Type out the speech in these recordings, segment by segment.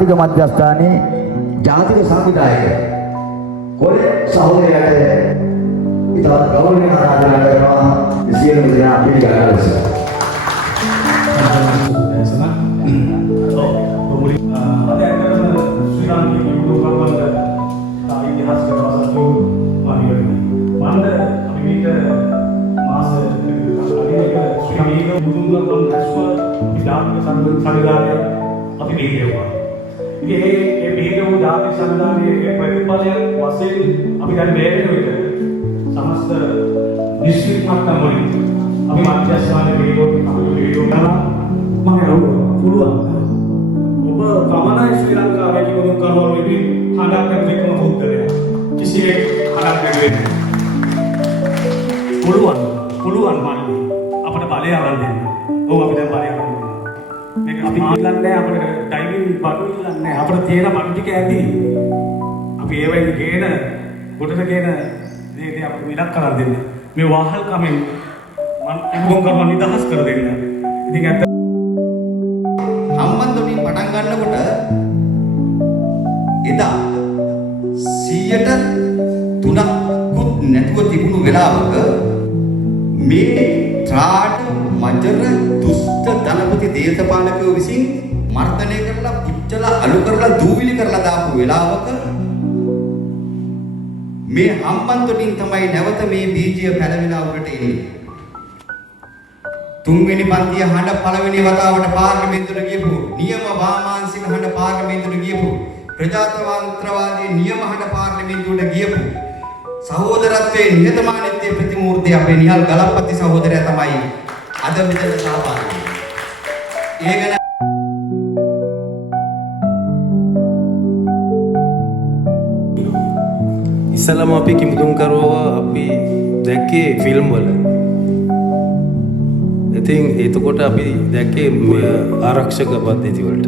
ජාතික මධ්‍යස්ථානයේ ජාතික සංවිධායක කොරේ සහෝදරයාට ඉතාලි ගෞරවයෙන් ආරාධනා කරනවා සියලුම දෙනා පිළිගන්නවා. අපි බෙහෙවුවා. ඉතින් මේ බෙහෙවු ජාතික සංවිධානයේ ප්‍රතිඵලය වශයෙන් අපි දැන් බෙහෙවන විට සමස්ත දිස්ත්‍රික් මට්ටම් වලින් අපි මධ්‍යස්ථානයේ බෙහෙවු කරලා මම පුළුවන්. ඔබ ප්‍රමාණයි ශ්‍රී ලංකාවේ කිව්වොත් කරවල ඉතින් හඬක් නැතිකම උත්තරය. කිසියෙක් හඬක් නැගෙන්නේ. පුළුවන් මානවි. අපට බලය අරන් දෙන්න. ඔව් අපි දැන් බලය අරන් මේක අපි ඉල්ලන්නේ අපිට ඩයිවිං බඩු ඉල්ලන්නේ අපිට තියෙන බඩු ටික ඇති අපි ඒවෙන් ගේන ගොඩට ගේන දේ අපිට විලක් කරන් දෙන්න මේ වාහල් කමෙන් මම ඉක්මන් කරන නිදහස් කර දෙන්න ඉතින් ඇත්ත හම්බන්තොටින් පටන් ගන්නකොට එදා 100%කුත් නැතුව තිබුණු වෙලාවක මේ ත්‍රාඩ මජර දුෂ්ට ධනපති දේශපාලකයෝ විසින් මර්ධනය කරලා පිච්චලා අලු කරලා දූවිලි කරලා දාපු වෙලාවක මේ හම්බන්තොටින් තමයි නැවත මේ බීජය පැලවිලා උඩට එන්නේ. තුන්වෙනි පන්තිය හඬ පළවෙනි වතාවට පාර්ලිමේන්තුවට ගියපු නියම වාමාංශික හඬ පාර්ලිමේන්තුවට ගියපු ප්‍රජාතන්ත්‍රවාදී නියම හඬ පාර්ලිමේන්තුවට ගියපු සහෝදරත්වයේ නිහතමානීත්වයේ ප්‍රතිමූර්තිය අපේ නිහල් ගලප්පති සහෝදරයා තමයි අද මෙතන සහභාගී. ඒ ගැන ඉස්සලම අපි කිමුතුම් කරවව අපි දැක්කේ ෆිල්ම් වල. ඉතින් එතකොට අපි දැක්කේ ආරක්ෂක පද්ධති වලට.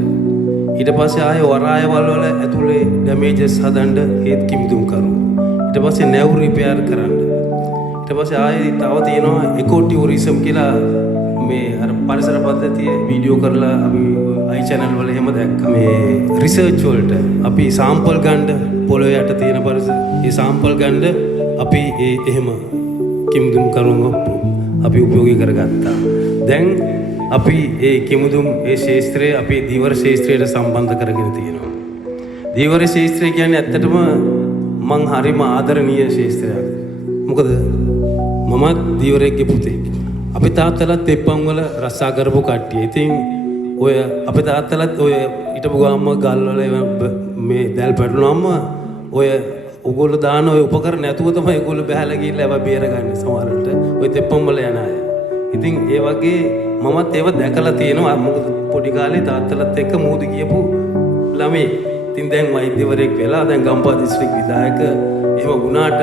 ඊට පස්සේ ආයේ වරායවල වල ඇතුලේ ඩැමේජස් හදන්න ඒත් කිමුතුම් කරවව. ඊට පස්සේ නැව් රිපෙයාර් කරන්න. ඊට පස්සේ ආයේ තව තියෙනවා ඉකෝ ටුරිසම් කියලා මේ අර පරිසර පද්ධතිය වීඩියෝ කරලා අපි අයි channel වල එහෙම දැක්කා. මේ රිසර්ච් වලට අපි සාම්පල් ගන්න පොළොවේ යට තියෙන පරිසර ඒ සාම්පල් ගන්න අපි ඒ එහෙම කිමුදුම් කරුම අපි උපයෝගී කරගත්තා. දැන් අපි ඒ කිමුදුම් ඒ ශාස්ත්‍රය අපේ දීවර ශාස්ත්‍රයට සම්බන්ධ කරගෙන තියෙනවා. දීවර ශාස්ත්‍රය කියන්නේ ඇත්තටම මං හරිම ආදරණීය ශාස්ත්‍රයක්. මොකද මම දීවරයෙක්ගේ පුතෙක්. අපි තාත්තලත් එප්පම් වල රස්සා කරපු කට්ටිය. ඉතින් ඔය අපේ තාත්තලත් ඔය හිටපු ගාම්ම ගල් වල මේ දැල් පැටලුනම්ම ඔය උගොල්ලෝ දාන ඔය උපකරණ නැතුව තමයි ඒගොල්ලෝ බහැලා ගිහිල්ලා ඒවා බේරගන්නේ සමහරවිට. ඔය තෙප්පම් වල යන අය. ඉතින් ඒ වගේ මමත් ඒව දැකලා තියෙනවා. මොකද පොඩි කාලේ තාත්තලත් එක්ක මූදු ගියපු ළමයි. ඉතින් දැන් වෛද්‍යවරයෙක් වෙලා දැන් ගම්පහ දිස්ත්‍රික් විධායක එහෙම වුණාට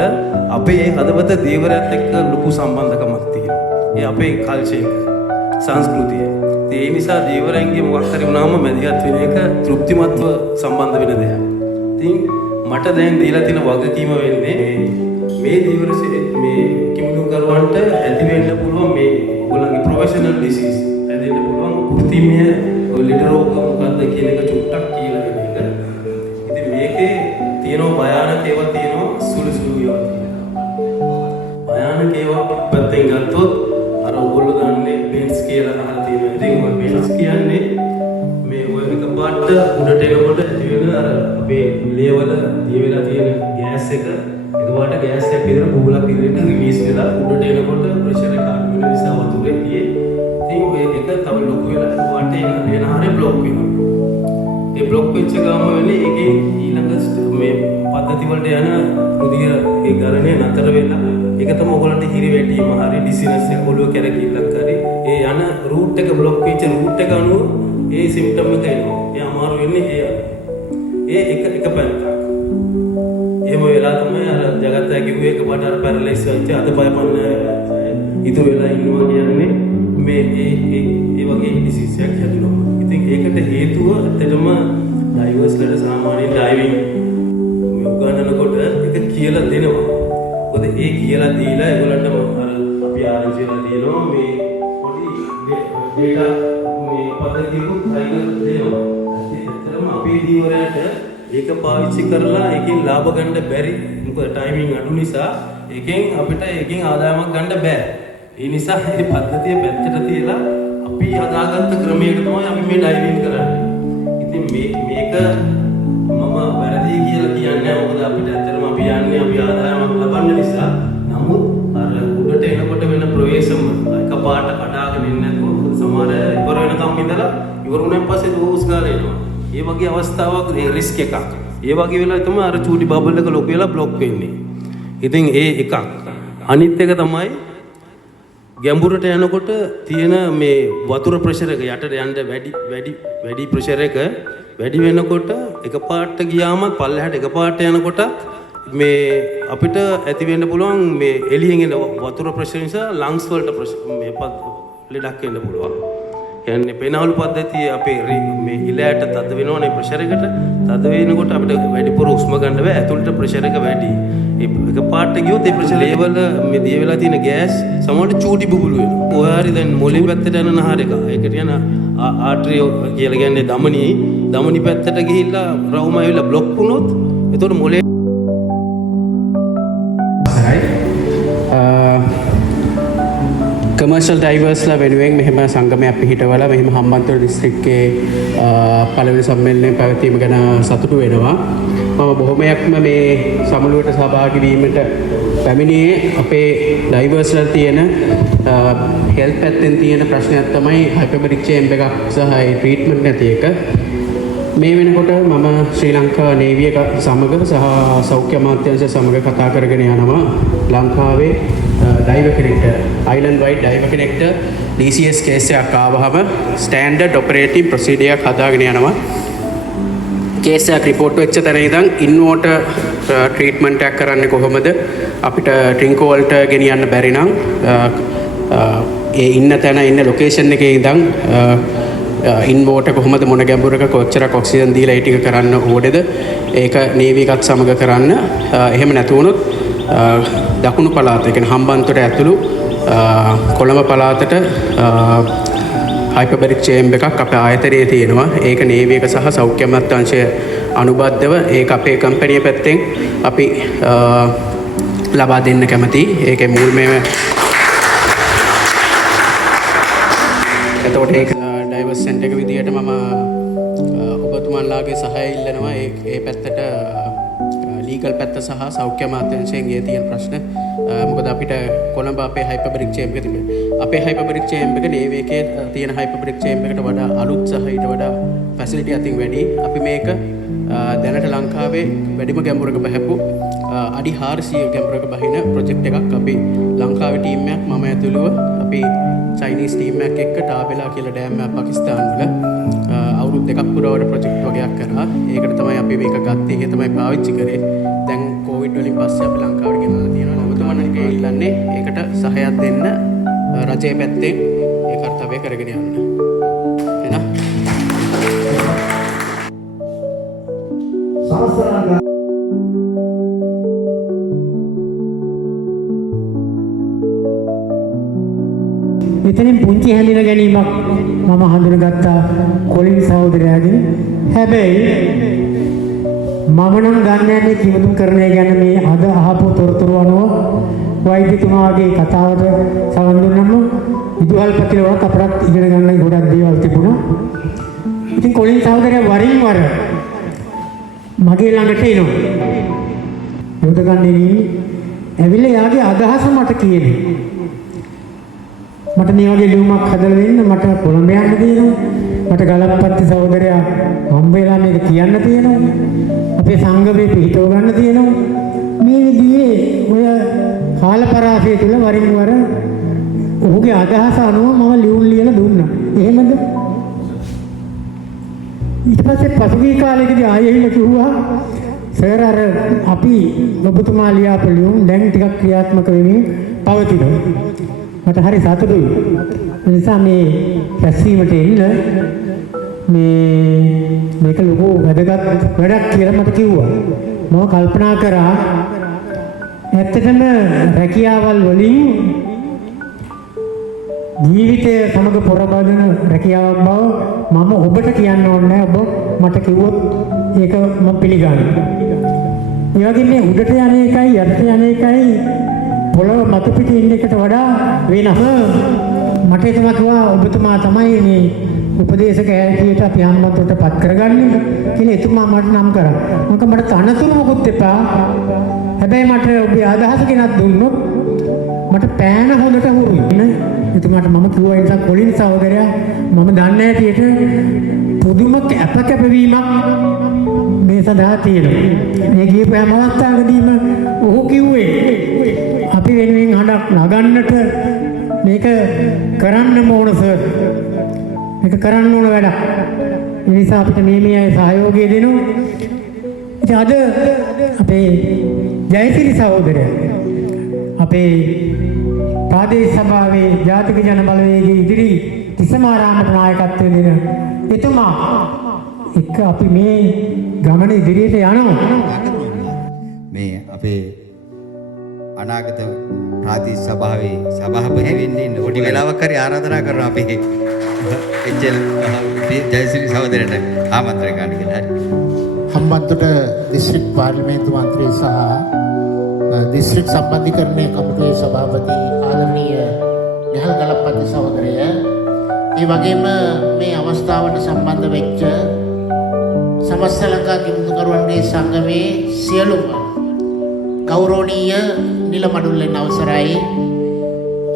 අපේ හදවත දීවරයත් එක්ක ලොකු සම්බන්ධකමක් තියෙනවා. ඒ අපේ කල්චර් එක සංස්කෘතිය. ඒ නිසා දීවරයන්ගේ මොකක් හරි වුණාම මැදිහත් වෙන එක තෘප්තිමත්ව සම්බන්ධ වෙන දෙයක්. ඉතින් මට දැන් දීලා තියෙන වගකීම වෙන්නේ මේ දීවර මේ කිමුදුම් කරුවන්ට ඇති වෙන්න පුළුවන් මේ ඔයගොල්ලන්ගේ ප්‍රොෆෙෂනල් ඩිසීස් ඇදෙන්න පුළුවන් කෘත්‍රිමය ලෙඩ රෝග මොකක්ද කියන එක චුට්ටක් කියලා දෙන එක. ඉතින් මේකේ තියෙන භයානක ඒවා තියෙනවා සුළු සුළු ඒවා තියෙනවා. භයානක ඒවා පැත්තෙන් ගත්තොත් අර ඔයගොල්ලෝ දන්නේ බෙන්ස් කියලා අහලා තියෙනවා. ඉතින් ඔය බෙන්ස් කියන්නේ මේ ඔය එකපාරට උඩට එනකොට ඇති වෙන අර අපේ ලේවල දිය වෙලා තියෙන ගෑස් එක එකපාරට ගෑස් එක විතර බුබුලක් විදිහට රිලීස් වෙලා උඩට එනකොට ප්‍රෙෂර් එක අඩු වෙන නිසා වතුරේ ගියේ. ඉතින් ඔය එක තව ලොකු වෙලා වටේ එන හරිය බ්ලොක් වෙනවා. ඒ බ්ලොක් වෙච්ච ගාම වෙන්නේ ඒකේ ඊළඟ මේ පද්ධති වලට යන මුදිය ඒ ගණනේ නතර වෙලා ඒක තමයි ඔයගලන්ට හිරි වැටීම හරි ඩිසිනස් එක ඔළුව කැරකිල්ලක් හරි ඒ යන රූට් එක බ්ලොක් වෙච්ච රූට් එක අනුව ඒ සිම්ප්ටම් එක එනවා. ඒ අමාරු වෙන්නේ ඒ එක පැත්තක්. එහෙම වෙලා තමයි අර ජගත්තා කිව්වේ එකපාරට අර පැරලයිස් වෙච්ච අත පය පන්න ඉතුරු වෙලා ඉන්නවා කියන්නේ මේ ඒ වගේ ඩිසීස් එකක් හැදුණා. ඉතින් ඒකට හේතුව ඇත්තටම ඩයිවර්ස්ලට සාමාන්‍යයෙන් ඩයිවිං උගන්වනකොට ඒක කියලා දෙනවා. මොකද ඒ කියලා දීලා ඒගොල්ලන්ට අර අපි ආරංචි වෙලා තියෙනවා මේ පොඩි ඩේටා මේ පද්ධතියකුත් හයිලා දෙනවා. ඇත්තටම අපි අපේ දීවරයට ඒක පාවිච්චි කරලා ඒකෙන් ලාභ ගන්න බැරි. මොකද ටයිමින් අඩු නිසා ඒකෙන් අපිට ඒකෙන් ආදායමක් ගන්න බෑ. ඒ නිසා මේ පද්ධතිය පැත්තට තියලා අපි හදාගත්ත ක්‍රමයක තමයි අපි මේ ඩයිවිං කරන්නේ. ඉතින් මේක මම වැරදි කියලා කියන්නේ මොකද අපිට ඇත්තටම අපි යන්නේ අපි ආදායමක් ලබන්න නිසා. නමුත් අර උඩට එනකොට වෙන ප්‍රවේශම එකපාරට කඩාගෙන ඉන්නේ නැතුව සමහර ඉවර වෙනකම් ඉඳලා ඉවරුණාන් පස්සේ දෝස් ගාලා එනවා. ඒ වගේ අවස්ථාවක් රිස්ක් එකක්. ඒ වගේ වෙලාවෙ තමයි අර චූටි බබල් එක ලොකු වෙලා බ්ලොක් වෙන්නේ. ඉතින් ඒ එකක්. අනිත් එක තමයි ගැඹුරට යනකොට තියෙන මේ වතුර ප්‍රෙෂර් එක යටට යන්න වැඩි ප්‍රෙෂර් එක වැඩි වෙනකොට එකපාරට ගියාම පල්ලෙහාට එකපාරට යනකොට මේ අපිට ඇති වෙන්න පුළුවන් මේ එළියෙන් එන වතුර ප්‍රෙෂර් නිසා ලංග්ස් වලට මේ ලෙඩක් එන්න පුළුවන්. කියන්නේ පේනවලු පද්ධතිය අපේ මේ ඉලයට තද වෙනවනේ ප්‍රෙෂර් එකට. තද වෙනකොට අපිට වැඩිපුර උස්ම ගන්න බෑ. ඇතුළට ප්‍රෙෂර් එක වැඩි. එකපාරට ගියොත් ඒ ප්‍රෙෂර් ලෙවල් මේ දිය වෙලා තියෙන ගෑස් සමහරට චූටි බුබුලු වෙනවා. ඔය හරි දැන් මොළේ පැත්තට යන නහර එක. ඒකට යන ආට්‍රිය කියලා කියන්නේ ධමනි පැත්තට ගිහිල්ලා රවුම ඇවිල්ලා බ්ලොක් වුණොත් එතකොට මොළේ කමර්ෂල් ඩයිවර්ස්ලා වෙනුවෙන් මෙහෙම සංගමයක් පිහිටවලා මෙහෙම හම්බන්තොට දිස්ත්‍රික්කයේ පළවෙනි සම්මේලනය පැවැත්වීම ගැන සතුටු වෙනවා. මම බොහොමයක්ම මේ සමුළුවට සහභාගී වීමට පැමිණියේ අපේ ඩයිවර්ස්ලා තියෙන හෙල්ත් පැත්තෙන් තියෙන ප්‍රශ්නයක් තමයි හයිපර්බරික් චේම්බර් එකක් සහ ඒ ට්‍රීට්මන්ට් නැති එක. මේ වෙනකොට මම ශ්‍රී ලංකා නේවිය එක සමග සහ සෞඛ්‍ය අමාත්‍යාංශය සමග කතා කරගෙන යනවා ලංකාවේ ඩයිවර් කෙනෙක්ට අයිලන්ඩ් වයිඩ් ඩයිවර් කෙනෙක්ට DCS කේස් එකක් ආවහම ස්ටෑන්ඩඩ් ඔපරේටිව් ප්‍රොසීඩර් එකක් හදාගෙන යනවා. කේස් එක රිපෝට් වෙච්ච තැන ඉඳන් ඉන් වෝටර් ට්‍රීට්මන්ට් එකක් කරන්නේ කොහොමද? අපිට ඩ්‍රින්ක් වෝටර් ගෙනියන්න බැරි නම් ඒ ඉන්න තැන ඉන්න ලොකේෂන් එකේ ඉඳන් ඉන් වෝටර් කොහොමද මොන ගැඹුරක කොච්චරක් ඔක්සිජන් දීලා ඒ ටික කරන්න ඕනේද? ඒක නේවි එකත් සමග කරන්න. එහෙම නැතු වුණොත් දකුණු පළාත කියන්නේ හම්බන්තොට ඇතුළු කොළඹ පළාතට හයිපර්බරික් චේම්බර් එකක් අපේ ආයතනයේ තියෙනවා. ඒක නේවි එක සහ සෞඛ්‍ය අමාත්‍යාංශය අනුබද්ධව ඒක අපේ කම්පැනි පැත්තෙන් අපි ලබා දෙන්න කැමතියි. ඒකේ මුල්මය එතකොට ඒක ඩයිවර්ස් සෙන්ටර් එක විදියට මම ඔබතුමන්ලාගේ සහාය ඉල්ලනවා. ඒ පැත්තට ලීගල් පැත්ත සහ සෞඛ්‍ය අමාත්‍යාංශයෙන් ගේ තියෙන ප්‍රශ්න. මොකද අපිට කොළඹ අපේ හයිපර්බරික් චේම්බර් එක තිබෙනවා. අපේ හයිපර්බරික් චේම්බර් එක නේවි එකේ තියෙන හයිපර්බරික් චේම්බර් එකට වඩා අලුත් සහ ඊට වඩා ෆැසිලිටි අතින් වැඩි. අපි මේක දැනට ලංකාවේ වැඩිම ගැඹුරක බහපු අඩි 400 ගැඹුරක බහින ප්‍රොජෙක්ට් එකක් අපි ලංකාවේ ටීම් එකක් මම ඇතුළුව අපි චයිනීස් ටීම් එකක් එක්ක ටාබෙලා කියලා ඩෑම් එකක් පාකිස්තාන් වල අවුරුදු දෙකක් පුරාවට ප්‍රොජෙක්ට් වගේක් කරා. ඒකට තමයි අපි මේක ගත්තේ. ඒක තමයි පාවිච්චි කරේ. දැන් කොවිඩ් වලින් පස්සේ අපි ලංකාවට ගෙනල්ලා තියෙනවා. ඔබතුමන්ට ඉල්ලන්නේ ඒකට සහායක් දෙන්න රජයේ පැත්තෙන් ඒ කර්තව්‍ය කරගෙන යන්න. එහෙනම් සමස්ත එතනින් පුංචි හැඳින ගැනීමක් මම හඳුනගත්තා කොලින් සහෝදරයාගෙන්. හැබැයි මම නම් දන්නේ නැහැ කිව්තුම් කරන්නේ ගැන මේ අද අහපු තොරතුරු අනුව වෛද්‍යතුමාගේ කතාවට සවන් දුන්නම විදුහල්පතිවරත් අපරත් ඉගෙන ගන්න ගොඩක් දේවල් තිබුණා. ඉතින් කොලින් සහෝදරයා වරින් වර මගේ ළඟට එනවා. යොදගන්නේ ඇවිල්ලා යාගේ අදහස මට කියන්නේ. මට මේ වගේ ලියුමක් හදලා දෙන්න, මට කොළඹ යන්න තියෙනවා, මට ගලප්පත්ති සහෝදරයා හම්බ වෙලා මේක කියන්න තියෙනවා, අපේ සංගමේ පිටව ගන්න තියෙනවා. මේ විදිහේ ඔය කාලපරාසය තුල වරින් වර ඔහුගේ අදහස අනුව මම ලියුම් ලියලා දුන්නා. එහෙමද? ඊට පස්සේ පසුගිය කාලෙකදී ආයෙත් කිව්වා සර් අර අපි ඔබතුමා ලියාපු ලියුම් දැන් ටිකක් ක්‍රියාත්මක වෙමින් පවතිනවා. මට හරි සතුටුයි. ඒ නිසා මේ රැස්වීමට එන්න මේක ලොකු වැදගත් වැඩක් කියලා මට කිව්වා. මම කල්පනා කරා ඇත්තටම රැකියාවල් වලින් ජීවිතය සමග පොරබදන රැකියාවක් බව මම ඔබට කියන්න ඕනේ නැහැ. ඔබ මට කිව්වොත් ඒක මම පිළිගන්නවා. ඒ වගේ මේ උඩට යන එකයි යටට යන එකයි පොළොව මතු පිට ඉන්න එකට වඩා වෙනම. මට එතුමා කිව්වා ඔබතුමා තමයි මේ උපදේශක හැටියට අපි හම්බන්තොට පත් කරගන්නේ කියලා එතුමා මට නම් කරා. මට තනතුරු මොකුත් එපා. හැබැයි මට ඔබේ අදහස කෙනක් දුන්නොත් මට පෑන හොඳට හුරුයි නේ. එතුමාට මම කිව්වා ඒ නිසා කොලින් සහෝදරයා මම දන්නේ හැටියට පුදුම කැපවීමක් මේ සඳහා තියෙනවා. මේ ගියපු හැම අවස්ථාවකදීම ඔහු කිව්වේ අපි වෙනුවෙන් හඬක් නගන්නට මේක කරන්න ඕන සර්. මේක කරන්න ඕන වැඩක්. ඒ නිසා අපිට මේ අය සහයෝගය දෙනවා. ඉතින් අද අපේ ජයසිරි සහෝදරයා අපේ ප්‍රාදේශ සභාවේ ජාතික ජන බලවේගයේ ඉදිරි තිසමාරාමට නායකත්වය දෙන එතුමා එක්ක අපි මේ ගමන ඉදිරියට යනවා. මේ අපේ අනාගත ප්‍රාදේශ සභාවේ සභාපති වෙන්න ඉන්න පොඩි වෙලාවක් හරි ආරාධනා කරනවා අපි එච්.එල්. ජයසිරි සහෝදරයට ආමන්ත්‍රණය ගන්න කියලා. හරි. හම්බන්තොට දිස්ත්‍රික් පාර්ලිමේන්තු මන්ත්‍රී සහ දිස්ත්‍රික් සම්බන්ධීකරණයේ කමිටුවේ සභාපති ආදරණීය නිහල් ගලප්පති සහෝදරය, ඒ වගේම මේ අවස්ථාවට සම්බන්ධ වෙච්ච සමස්ත ලංකා කිමුතුකරුවන්ගේ සංගමේ සියලුම ගෞරවනීය නිල මඩුල්ලෙන් අවසරයි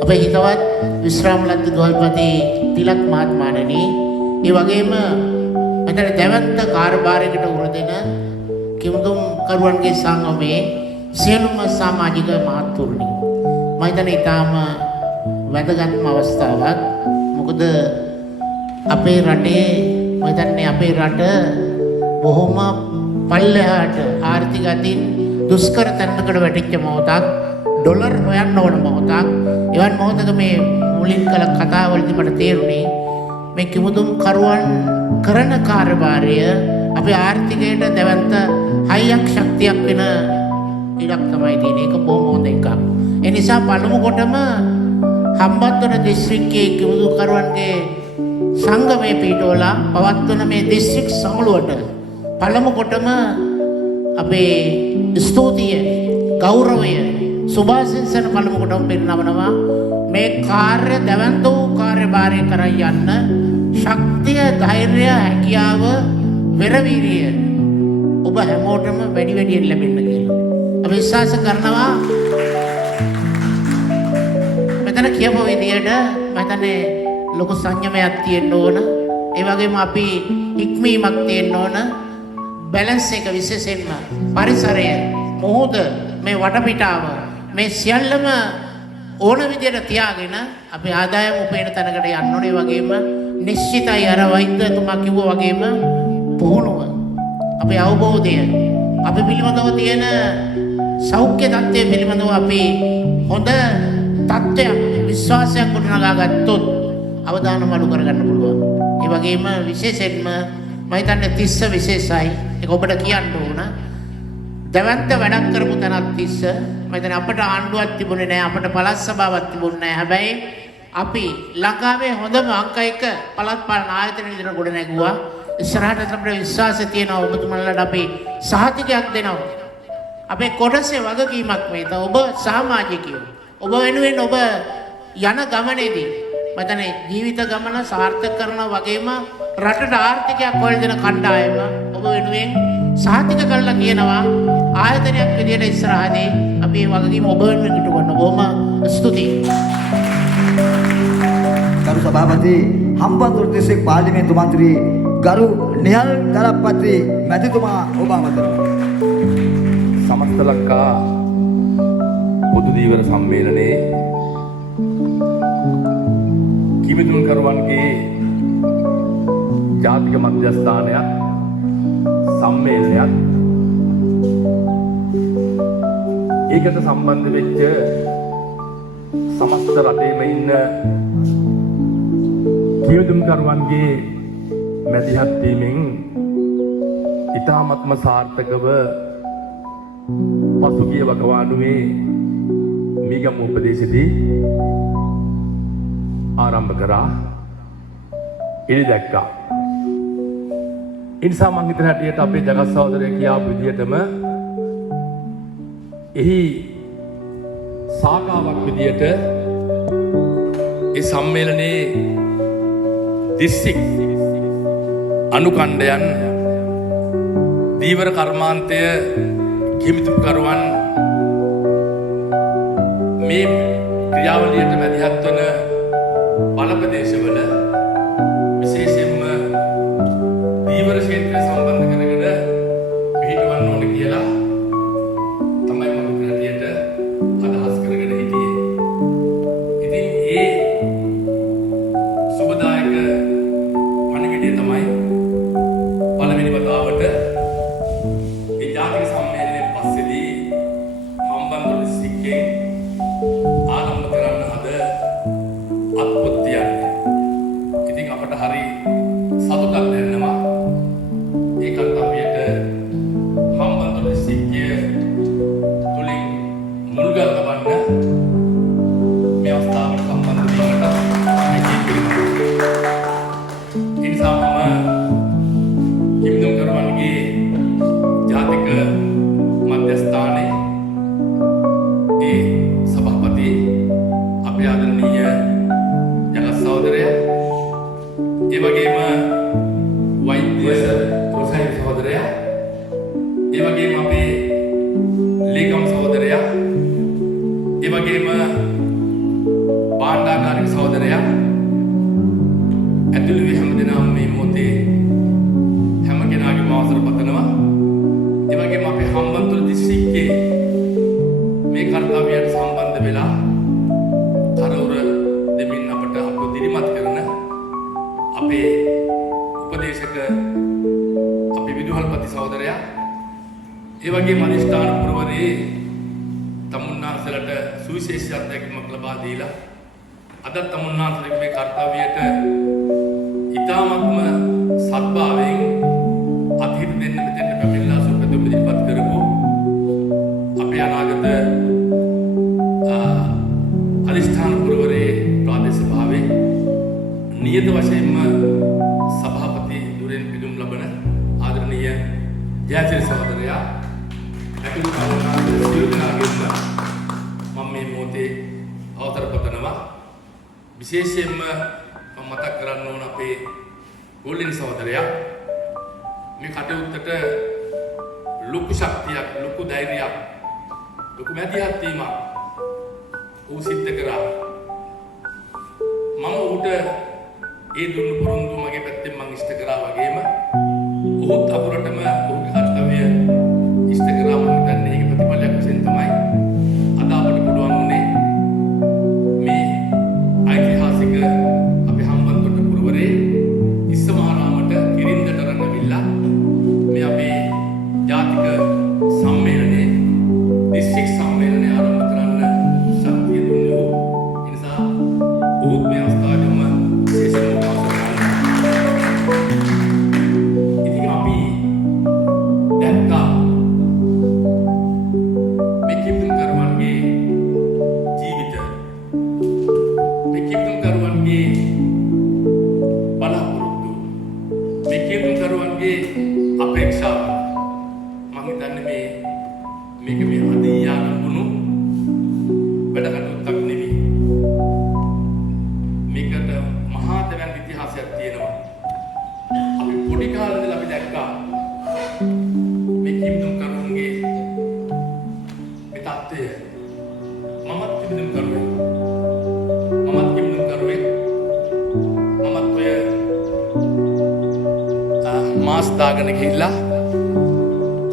අපේ හිතවත් විශ්‍රාමලත් ගෝල්පති තිලක් මහත්මයාණනි, ඒ වගේම මෙතන දැවැන්ත කාර්යභාරයකට උරදෙන කිමුතුම් කරුවන්ගේ සංගමේ සියලුම සමාජික මහත්තුරුනි, මම හිතන්නේ ඊටාම වැදගත්ම අවස්ථාවක්. මොකද අපේ රටේ මම හිතන්නේ අපේ රට බොහොම පල්ලෙහාට ආර්ථික අතින් දුෂ්කර තැනකට වැටිච්ච මොහොතක්, ඩොලර් හොයන්න ඕන මොහොතක්. එවන් මොහොතක මේ මුලින් කළ කතාවලදී මට තේරුණේ මේ කිමුතුම් කරුවන් කරන කාර්යභාරය අපේ ආර්ථිකයට දැවැන්ත හයියක් ශක්තියක් වෙන ඉඩක් තමයි තියෙන. ඒක බොහොම හොඳ එකක්. ඒ නිසා පළමු කොටම හම්බන්තොට දිස්ත්‍රික්කයේ කිමුතුකරුවන්ගේ සංගමයේ පිටෝලා පවත්වන මේ දිස්ත්‍රික් සමුළුවට පළමු කොටම අපේ ස්තුතිය, ගෞරවය, සුභාශිංසන පළමු කොටම පෙන්නනවා. මේ කාර්ය දැවැන්ත වූ කාර්යභාරය කරා යන්න ශක්තිය, ධෛර්යය, හැකියාව, වෙරවීරිය ඔබ හැමෝටම වැඩි වැඩියෙන් ලැබෙන්න කියලා අපි විශ්වාස කරනවා. මෙතන කියපු විදියට මම හිතන්නේ ලොකු සංයමයක් තියෙන්න ඕන. ඒ වගේම අපි ඉක්මීමක් තියෙන්න ඕන. බැලන්ස් එක විශේෂයෙන්ම පරිසරය, මොහොත, මේ වටපිටාව මේ සියල්ලම ඕන විදියට තියාගෙන අපි ආදායම උපයන තැනකට යන්න ඕනේ. ඒ වගේම නිශ්චිතයි අර වෛද්‍යතුමා කිව්වා වගේම පුහුණුව, අපේ අවබෝධය, අපි පිළිබඳව තියෙන සෞඛ්‍ය තත්ත්වය පිළිබඳව අපි හොඳ තත්ත්වයක්, විශ්වාසයක් ගොඩනගා ගත්තොත් අවදානම අඩු කරගන්න පුළුවන්. ඒ වගේම විශේෂයෙන්ම මම හිතන්නේ තිස්ස විශේෂයි. ඒක ඔබට කියන්න ඕන. දැවැන්ත වැඩක් කරපු තැනක් තිස්ස. මම හිතන්නේ අපට ආණ්ඩුවක් තිබුණේ නැහැ, අපට පළාත් සභාවක් තිබුණේ නැහැ. හැබැයි අපි ලංකාවේ හොඳම අංක 1 පළාත් පාලන ආයතන විදිහට ගොඩ නැගුවා. ඉස්සරහට අපේ විශ්වාසය තියෙනවා. ඔබතුමන්ලාට අපි සහතිකයක් දෙනවා. අපේ කොටසේ වගකීමක් මේක. ඔබ සමාජිකයෝ. ඔබ වෙනුවෙන් ඔබ යන ගමනේදී මතන ජීවිත ගමන සාර්ථක කරනවා වගේම රටට ආර්ථිකයක් හොයන දෙන කණ්ඩායම ඔබ වෙනුවෙන් සහතික කරලා කියනවා ආයතනයක් විදියට ඉස්සරහදී අපි මේ වගකීම ඔබ වෙනුවෙන් ඉටු කරනවා. බොහොම ස්තුතියි. ගරු සභාපති හම්බන්තොට දිස්ත්‍රික් පාර්ලිමේන්තු මන්ත්‍රී ගරු නිහල් ගලප්පති මැතිතුමා ඔබ අමතනවා. සමස්ත ලංකා පොදු දීවර සම්මේලනයේ කිමිතුම්කරුවන්ගේ ජාතික මධ්‍යස්ථානයක් සම්මේලනයක් ඒකට සම්බන්ධ වෙච්ච සමස්ත රටේම ඉන්න කිමිතුම්කරුවන්ගේ මැදිහත් වීමෙන් ඉතාමත්ම සාර්ථකව පසුගිය වකවානුවේ මීගම උපදේශදී ආරම්භ කරා. ඉරි දැක්කා. ඉනිසා මං හිතන හැටියට අපේ ජගත් සහෝදරය කියාපු විදිහටම එහි සාකාවක් විදිහට ඒ සම්මේලනයේ දිස්සික් අනුකණ්ඩයන් දීවර කර්මාන්තය කිමිතුකරුවන් මේ ක්‍රියාවලියට මැදිහත් වන බලපදේශවල විශේෂයෙන්ම දීවර ක්ෂේත්‍රය සම්බන්ධ කරගෙන පිළිටවන්න ඕන කියලා තමයි මම කෘතියට අදහස් කරගෙන හිටියේ. ඉතින් ඒ සුබදායක පණිවිඩය තමයි පළවෙනි වතාවට ඒ ජාතික සම්මේලනයෙන් පස්සේදී හම්බන්තොට දිස්ත්‍රික්කයෙන් ආරම්භ කරන්න හද අත්පොත්තියන්නේ. ඉතින් අපට හරි සතුටක් දැනෙනවා. ඒකත් අපිට හම්බන්තොට දිස්ත්‍රික්කය තුලින් මුල්ගල් තබන්න මේ අවස්ථාවට සම්බන්ධ වීමට හැකි වෙනවා. ඒ නිසා මම කිම්දුම්කරුවන්ගේ ජාතික මධ්‍යස්ථානයේ ඒ සභාපති අපේ ආදරණීය ජගත් සහෝදරයා, ඒ වගේම වෛද්‍ය රොසයි සහෝදරයා, ඒ වගේම අපේ ලේකම් සහෝදරයා, ඒ වගේම භාණ්ඩාගාරික සහෝදරයා ඇතුළු වෙ හැමදෙනාම මේ මොහොතේ හැම කෙනාගේම අවසර පතනවා. ඒ වගේම අපේ හම්බන්තොට දිස්ත්‍රික්කයේ මේ කර්තව්‍යයට සම්බන්ධ වෙලා කරවුර දෙමින් අපට අපව දිරිමත් කරන අපේ උපදේශක අපේ විදුහල්පති සහෝදරයා, ඒ වගේම අධිෂ්ඨාන පුරවරේ තමුන්නාන්සලට සුවිශේෂී අත්දැකීමක් ලබා දීලා අද තමුන්නාන්සලගේ මේ කර්තව්‍යයට ඉතාමත්ම සත්භාවයෙන් අත්හිත දෙන්න මෙතෙන්ට පැමිණලා සුපදු ඉදිරිපත් කරපු අපේ අනාගත අධිෂ්ඨාන පුරවරේ ප්‍රාදේශ සභාවේ නියත වශයෙන්ම සභාපති දුරෙන් පිදුම් ලබන ආදරණීය ජයසිරි සහෝදරයා ඇතුළු කරුණාකර සියලු දෙනාගෙන්ම මම මේ මොහොතේ අවතර පතනවා. විශේෂයෙන්ම මම මතක් කරන්න ඕන අපේ ගෝල්ඩන් සහෝදරයා මේ කටයුත්තට ලොකු ශක්තියක්, ලොකු ධෛර්යයක්, ලොකු මැදිහත් වීමක් ඌ සිද්ධ කරා. මම ඌට ඒ දුන්නු පොරොන්දු මගේ පැත්තෙන් මම ඉෂ්ට කරා වගේම ඔහුත් අපරටම ඔහුගේ කර්තව්‍ය ඉෂ්ට කරා. මම හිතන්නේ ඒකේ ප්‍රතිඵලයක් වශයෙන් තමයි අද අපට පුළුවන් වුණේ මේ ඓතිහාසික අපේ හම්බන්තොට පුරවරේ ඉස්සමහාරාමට කිරින්දට රැඳවිලා මේ අපේ ජාතික සම්මේලනයේ දිස්ත්‍රික් සම්මේලනය ආරම්භ කරන්න ශක්තිය දුන්නේ ඔහු. ඒ නිසා ඔහුත් මේ අවස්ථාවේම විශේෂයෙන්ම ඉතින් අපි දැක්කා මේ කිම්දුම්කරුවන්ගේ ජීවිත, මේ කිම්දුම්කරුවන්ගේ බලාපොරොත්තු, මේ කිම්දුම්කරුවන්ගේ අපේක්ෂාව. මම හිතන්නේ මේක මේ අධියාන වුණු වැඩ කටයුත්තක් නෙවෙයි. මේකට මහා දෙවැන් ඉතිහාසයක් තියෙනවා. අපි පොඩි කාලේ ඉඳලා අපි දැක්කා මේ කිම්දුම්කරුවන්ගේ මේ තත්ත්වය. මමත් කිම්දුම්කරුවෙක්. මමත් ඔය මාස් දාගෙන ගිහිල්ලා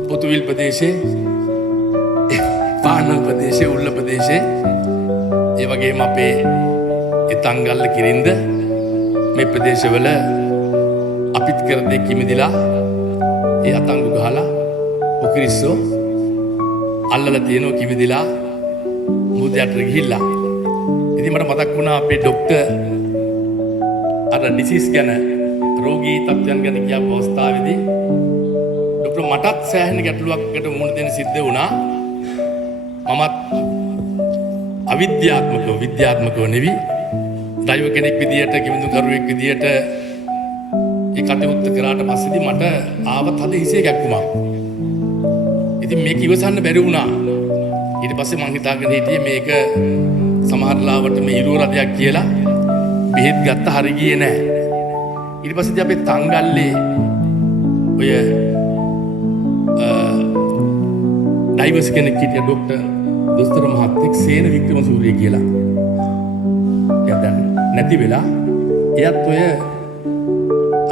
පොතුවිල් ප්‍රදේශේ, පානල් ප්‍රදේශේ, උල්ල ප්‍රදේශේ, ඒ වගේම අපේ ඉතංගල්ල කිරින්ද මේ ප්‍රදේශවල අපිත් කර දෙක කිමිදිලා ඒ අතංගු ගහලා ඔකිරිස්සෝ අල්ලලා තියෙනවා කිමිදිලා මුහුදයට ගිහිල්ලා. ඉතින් මට මතක් වුණා අපේ ડોක්ටර් අර ඩිසීස් ගැන, රෝගී තත්ත්වයන් ගැන කියපු අවස්ථාවේදී ડોක්ටර් මටත් සෑහෙන ගැටලුවක්කට මුහුණ දෙන්න සිද්ධ වුණා. මමත් අවිද්‍යාත්මකව, විද්‍යාත්මකව නෙවි දෛව කෙනෙක් විදියට කිවිඳුකරුවෙක් විදියට ඒ කටයුත්ත කරාට පස්සේදී මට ආවත් හද හිසේ කැක්කුමක්. ඉතින් මේක ඉවසන්න බැරි වුණා. ඊට පස්සේ මං හිතාගෙන හිටියේ මේක සමහර ලාවට මේ ඉරුව රදයක් කියලා බෙහෙත් ගත්ත හරි ගියේ නැහැ. ඊට පස්සේදී අපේ තංගල්ලේ ඔය ඩයිවර්ස් කෙනෙක් හිටියා ડોක්ටර් දොස්තර මහත්තයෙක් සේන වික්‍රමසූරිය කියලා. එයා දැන් නැති වෙලා එයත් ඔය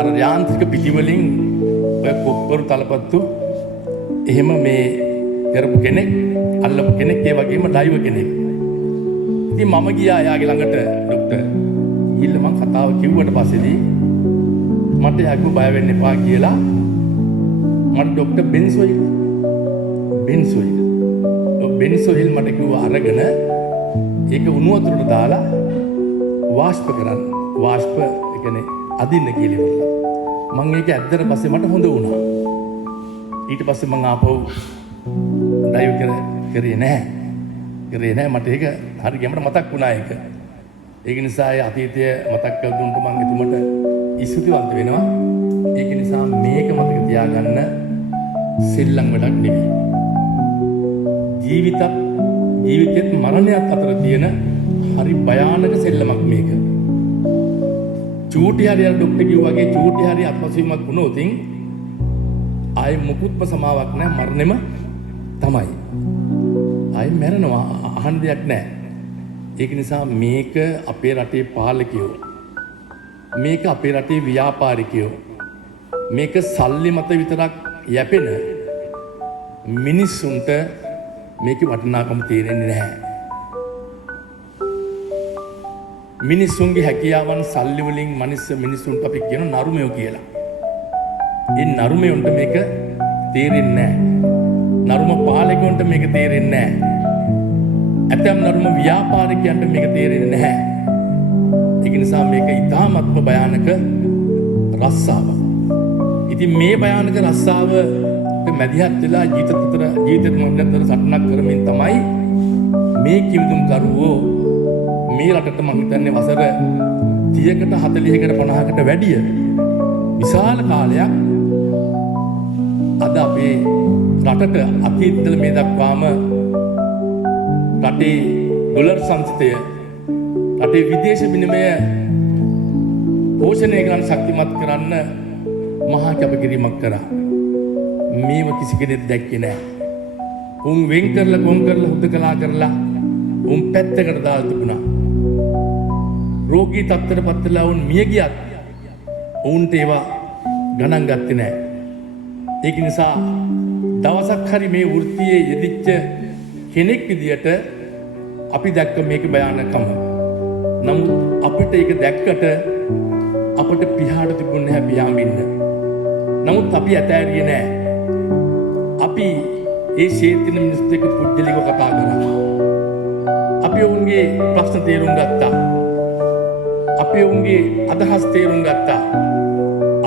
අර යාන්ත්‍රික පිටිවලින් ඔය කොප්පරු තලපත්තු එහෙම මේ කරපු කෙනෙක් අල්ලපු කෙනෙක් ඒ වගේම ඩයිවර් කෙනෙක්. ඉතින් මම ගියා එයාගේ ළඟට ડોක්ටර් ගිහිල්ලා මං කතාව කිව්වට පස්සේදී මට එයාගේ බය වෙන්න එපා කියලා මට ડોක්ටර් බෙන්සොයිල් මට කිව්වා අරගෙන ඒක උණු වතුරට දාලා වාෂ්ප කරන්න. වාෂ්ප ඒ කියන්නේ අදින්න කියලා ඉවරලා. මං ඒක ඇද්දට පස්සේ මට හොඳ වුණා. ඊට පස්සේ මං ආපහු ඩයිව් කරේ නැහැ. මට ඒක හරි ගැඹුරට මතක් වුණා ඒක. ඒක නිසා ඒ අතීතය මතක් කර දුන්නට මං එතුමට ස්තුතිවන්ත වෙනවා. ඒක නිසා මේක මතක තියාගන්න සෙල්ලම් වැඩක් නෙවෙයි. ජීවිතෙත් මරණයත් අතර තියෙන හරි භයානක සෙල්ලමක් මේක. චූටි හරි අර ડોක්ටර් කිව්වා වගේ චූටි හරි අත්පසීමක් වුණොත් ආයේ මුකුත්ම සමාවක් නැහැ මරණයම තමයි. ආයේ මැරෙනවා අහන්න දෙයක් නැහැ. ඒක නිසා මේක අපේ රටේ පාලකයෝ මේක අපේ රටේ ව්‍යාපාරිකයෝ මේක සල්ලි මත විතරක් යැපෙන මිනිස්සුන්ට මේක වටිනාකම තේරෙන්නේ නැහැ. මිනිස්සුන්ගේ හැකියාවන් සල්ලි වලින් මිනිස්සුන්ට අපි කියන නරුමයෝ කියලා. ඒ නරුමයන්ට මේක තේරෙන්නේ නැහැ. නරුම පාලකයන්ට මේක තේරෙන්නේ නැහැ. ඇතම් නරුම ව්‍යාපාරිකයන්ට මේක තේරෙන්නේ නැහැ. ඒක නිසා මේක ඉතාමත්ම භයානක රස්සාවක්. ඉතින් මේ භයානක රස්සාව මැදිහත් වෙලා ජීවිතේ මඟතර සටනක් කරමින් තමයි මේ කිවිඳුම් කරුවෝ මේ රටට මම හිතන්නේ වසර 30කට 40කට 50කට වැඩිය විශාල කාලයක් අද අපේ රටට අතීතවල මේ දක්වාම රටේ ඩොලර් සංස්ථය රටේ විදේශ විනිමය පෝෂණය කරන ශක්තිමත් කරන්න මහා කැපකිරීමක් කරා. මේව කිසි කෙනෙක් දැක්කේ නැහැ. උන් වෙන් කරලා හුදකලා කරලා උන් පැත්තකට දාලා තිබුණා. රෝගී තත්ත්වයටපත් වෙලා උන් මිය ගියත් උන්ට ඒවා ගණන් ගත්තේ නැහැ. ඒක නිසා දවසක් හරි මේ වෘත්තියේ යෙදිච්ච කෙනෙක් විදියට අපි දැක්ක මේක භයානකම. නමුත් අපිට ඒක දැක්කට අපිට පියාට තිබුණේ නැහැ පියාඹින්න. නමුත් අපි ඇතෑරියේ නැහැ. අපි ඒ ශේත්‍රන මිනිස්සුත් එක්ක පුද්ගලිකව කතා කරා. අපි ඔවුන්ගේ ප්‍රශ්න තේරුම් ගත්තා. අපි ඔවුන්ගේ අදහස් තේරුම් ගත්තා.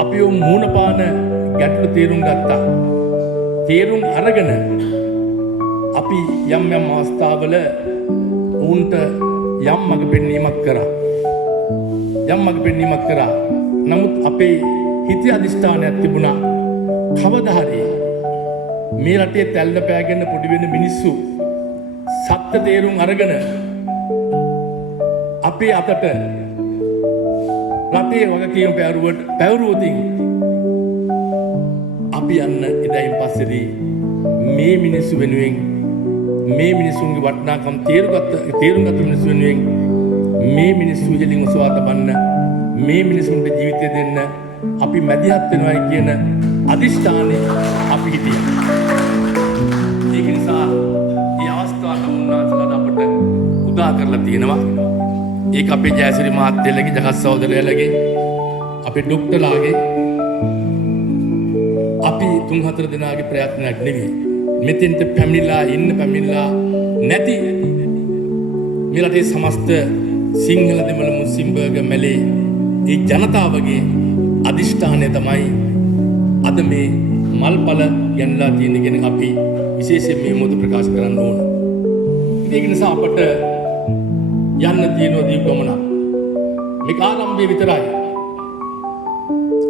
අපි ඔවුන් මූණපාන ගැටලු තේරුම් ගත්තා. තේරුම් අරගෙන අපි යම් අවස්ථාවල ඔවුන්ට යම් මඟ පෙන්වීමක් කරා. නමුත් අපේ හිතේ අදිෂ්ඨානයක් තිබුණා. කවදා හරි මේ රටේ තැල්ල පෑගෙන පොඩි වෙන මිනිස්සු සත්‍ය තේරුම් අරගෙන අපේ අතට රටේ වගකීම් පැවරුවොතින් අපි යන්න ඉදයින් පස්සේදී මේ මිනිස්සු වෙනුවෙන් මේ මිනිසුන්ගේ වටිනාකම් තේරුම් ගත්ත මිනිස්සු වෙනුවෙන් මේ මිනිස්සු ඉහළින් උසවා තබන්න මේ මිනිසුන්ට ජීවිතය දෙන්න අපි මැදිහත් වෙනවා කියන අදිෂ්ඨානය අපි හිටියා. ඒක නිසා මේ අවස්ථාවට උන්වහන්සේලාට අපට උදා කරලා තියෙනවා. ඒක අපේ ජයසිරි මහත්තයලගේ ජගත් සහෝදරයලගේ අපේ ડોක්ටර්ලාගේ අපි 3-4 දෙනාගේ ප්‍රයත්නයක් නෙවෙයි. මෙතෙන්ට පැමිණිලා නැති මේ රටේ සමස්ත සිංහල දෙමළ මුස්ලිම් බර්ග මැලේ ඒ ජනතාවගේ අදිෂ්ඨානය තමයි අද මේ මල්පල යන්නලා තියෙන කියන අපි විශේෂයෙන් මේ මොහොත ප්‍රකාශ කරන්න ඕන. ඒක නිසා අපට යන්න තියෙන දී ගමනක්. මේක ආරම්භය විතරයි.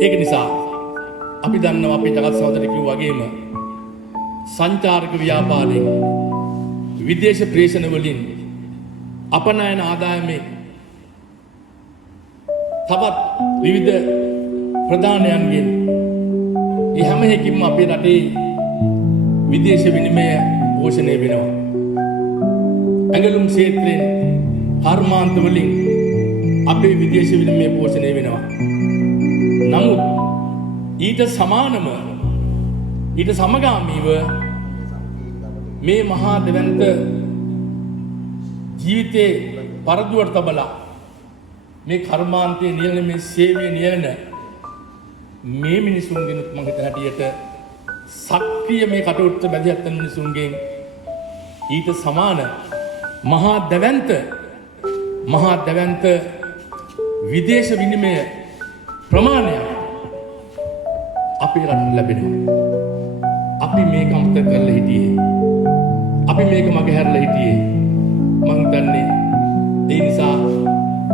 ඒක නිසා අපි දන්නවා අපේ ජගත් සහෝදර කිව්වා වගේම සංචාරක ව්‍යාපාරයෙන් විදේශ ප්‍රේෂණ වලින් අපනයන ආදායමේ තවත් විවිධ ප්‍රධානයන්ගෙන් ඒ හැම එකකින්ම අපේ රටේ විදේශ විනිමය පෝෂණය වෙනවා. ඇඟලුම් ක්ෂේත්‍රයෙන් කර්මාන්ත වලින් අපේ විදේශ විනිමය පෝෂණය වෙනවා. නමුත් ඊට සමානම ඊට සමගාමීව මේ මහා දෙවන්ත ජීවිතේ පරදුවට තබලා මේ කර්මාන්තයේ නියලන මේ සේවය නියලන මේ මිනිසුන්ගෙන් මම හිතන හැටියට සක්‍රිය මේ කටයුත්ත බැඳගත් මිනිසුන්ගෙන් ඊට සමාන මහා දැවැන්ත විදේශ විනිමය ප්‍රමාණයක් අපේ රටට ලැබෙනවා. අපි මේක අමතක කරලා හිටියේ. අපි මේක මගහැරලා හිටියේ. මං හිතන්නේ ඒ නිසා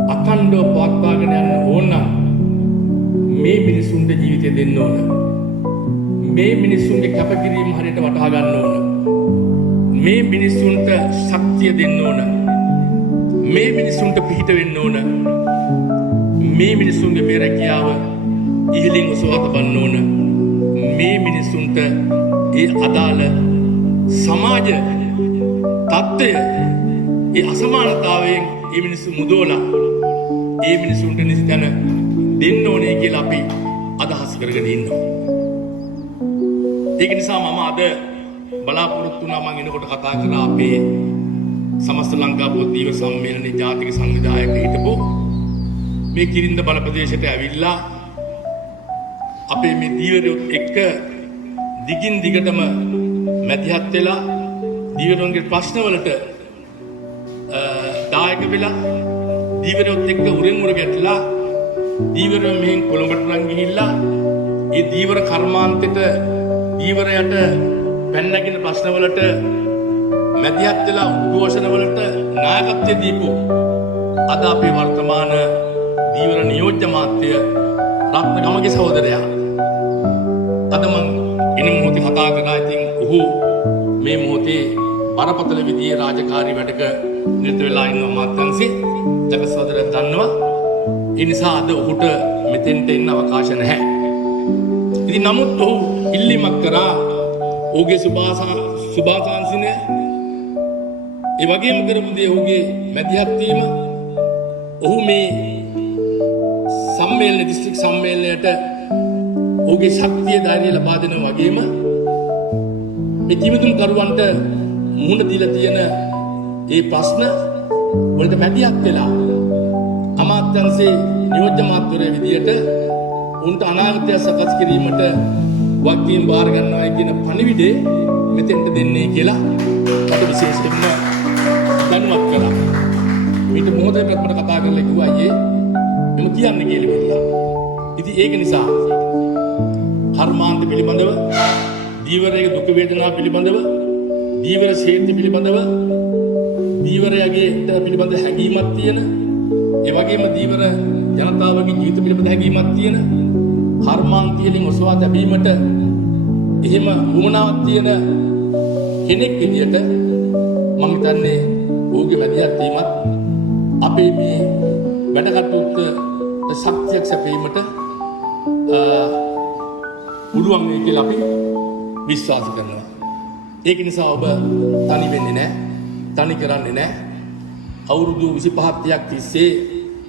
අඛණ්ඩව පවත්වාගෙන යන්න ඕන නම් මේ මිනිසුන්ට ජීවිතය දෙන්න ඕන. මේ මිනිසුන්ගේ කැපකිරීම හරියට වටහා ගන්න ඕන. මේ මිනිසුන්ට ශක්තිය දෙන්න ඕන. මේ මිනිසුන්ට පිහිට වෙන්න ඕන. මේ මිනිසුන්ගේ මේ රැකියාව ඉහළින් ඔසවා තබන්න ඕන. මේ මිනිසුන්ට ඒ අදාළ සමාජ තත්ත්වය ඒ අසමානතාවයෙන් ඒ මිනිස්සු මුදවලා ඒ මිනිසුන්ට නිසි තැන දෙන්න ඕනේ කියලා අපි අදහස් කරගෙන ඉන්නවා. ඒක නිසා මම අද බලාපොරොත්තු වුණා මම එනකොට කතා කරා අපේ සමස්ත ලංකා බෞද්ධ දීව සම්මේලනයේ ජාතික සංවිධායක හිටපු මේ කිරින්ද බල ප්‍රදේශයට ඇවිල්ලා අපේ මේ දීවරයොත් එක්ක දිගින් දිගටම මැදිහත් වෙලා දීවරුන්ගේ ප්‍රශ්නවලට දායක වෙලා දීවරයොත් එක්ක උරෙන් උර ගැටලා දීවරයෝ මෙහෙන් කොළඹට නම් ගිහිල්ලා ඒ දීවර කර්මාන්තෙට දීවරයට පැන්නගෙන ප්‍රශ්නවලට මැදිහත් වෙලා උද්ඝෝෂණවලට නායකත්වය දීපු අද අපේ වර්තමාන දීවර නියෝජ්‍ය මාත්‍ය රත්න ගමගේ සහෝදරයා අද මම ඉනින් මොහොතේ කතා කරා. ඉතින් ඔහු මේ මොහොතේ බරපතල විදියේ රාජකාරී වැඩක නිරත වෙලා ඉන්නවා මාත්‍යංශේ ජගත් සහෝදරයා දන්නවා. ඒ නිසා අද ඔහුට මෙතෙන්ට එන්න අවකාශ නැහැ. ඉතින් නමුත් ඔහු ඉල්ලීමක් කරා ඔහුගේ සුභාශාංශනේ ඒ වගේම කරපු දේ ඔහුගේ මැදිහත් වීම ඔහු මේ සම්මේලන දිස්ත්‍රික් සම්මේලනයට ඔහුගේ ශක්තිය ධෛර්යය ලබා දෙනවා වගේම මේ ජීවිතුම් කරුවන්ට මුහුණ දීලා තියෙන ඒ ප්‍රශ්න වලට මැදිහත් වෙලා අමාත්‍යංශයේ නියෝජ්‍ය මාත්‍යවරයා විදියට උන්ට අනාගතය සකස් කිරීමට වගකීම් බාර ගන්නවා කියන පණිවිඩය මෙතෙන්ට දෙන්නේ කියලා මට විශේෂයෙන්ම දැනුවත් කළා. ඊට මොහොතකට මට කතා කරලා කිව්වා අයියේ මම කියන්නේ කියලා ඉවරලා. ඉතින් ඒක නිසා කර්මාන්ත පිළිබඳව දීවරයේ දුක වේදනා පිළිබඳව දීවර ශේත්‍ය පිළිබඳව දීවරයගේ පිළිබඳ හැඟීමක් තියෙන ඒ වගේම දීවර ජනතාවගේ ජීවිත පිළිබඳ හැඟීමක් තියෙන කර්මාන්තයෙන් ඔසවා තැබීමට එහෙම වුණාවක් තියෙන කෙනෙක් විදියට මම හිතන්නේ ඔහුගේ මැදිහත් වීමත් අපේ මේ වැඩ කටයුත්ත ශක්තියක් සැපීමට පුළුවන් වෙයි කියලා අපි විශ්වාස කරනවා. ඒක නිසා ඔබ තනි වෙන්නේ නැහැ. තනි කරන්නේ නැහැ. අවුරුදු 25ක් 30ක් තිස්සේ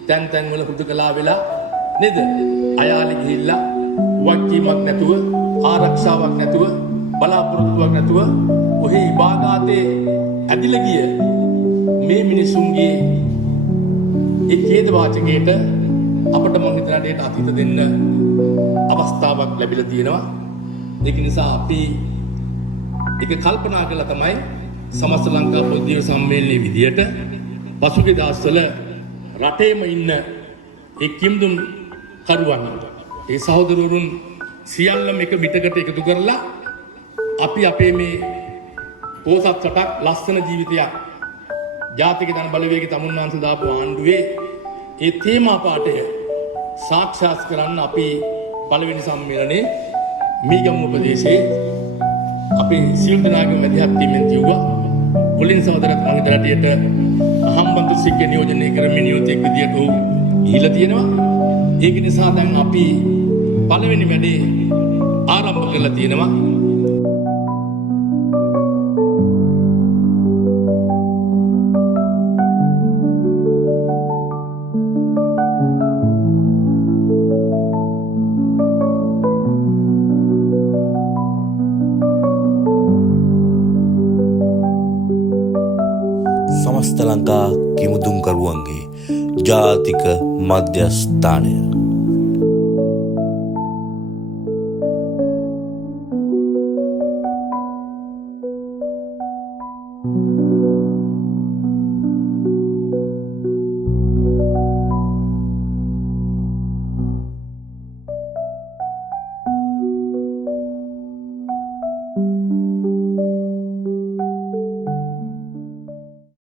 තැන් වල හුදකලා වෙලා නේද? අයාලේ ගිහිල්ලා වක්කීමක් නැතුව ආරක්ෂාවක් නැතුව බලාපොරොත්තුවක් නැතුව ඔහි ඉබාදාතේ ඇදිලා ගිය මේ මිනිසුන්ගේ ඒ ඡේද වාචකයට අපිට මම හිතන දෙයට අතීත දෙන්න අවස්ථාවක් ලැබිලා තියෙනවා. ඒක නිසා අපි ඒක කල්පනා කළා තමයි සමස්ත ලංකා බෞද්ධ දීව සම්මේලනයේ විදියට පසුගිය දවස්වල රටේම ඉන්න ඒ කිම්දුම් කරුවන් ඒ සහෝදරවරුන් සියල්ලම එක පිටකට එකතු කරලා අපි අපේ මේ පොසත් රටක් ලස්සන ජීවිතයක් ජාතික ධන බලවේගී තමුන්නාන්සේ දාපු ආණ්ඩුවේ ඒ තේමා පාඨය සාක්ෂාත් කරන්න අපි පළවෙනි සම්මේලනයේ මීගම උපදේශයේ අපි සියලු දෙනාගේම මැදිහත් වීමෙන් තියුවා. කොලින් සහෝදරත් මම රටේට හම්බන්තොට සික්කේ නියෝජනය කරමින් නියුතෙක් විදියට ඔහු ගිහිලා තියෙනවා. ඒක නිසා දැන් අපි පළවෙනි වැඩේ ආරම්භ කරලා තියෙනවා. සමස්ත ලංකා කිමුදුම්කරුවන්ගේ ජාතික මධ්‍යස්ථානය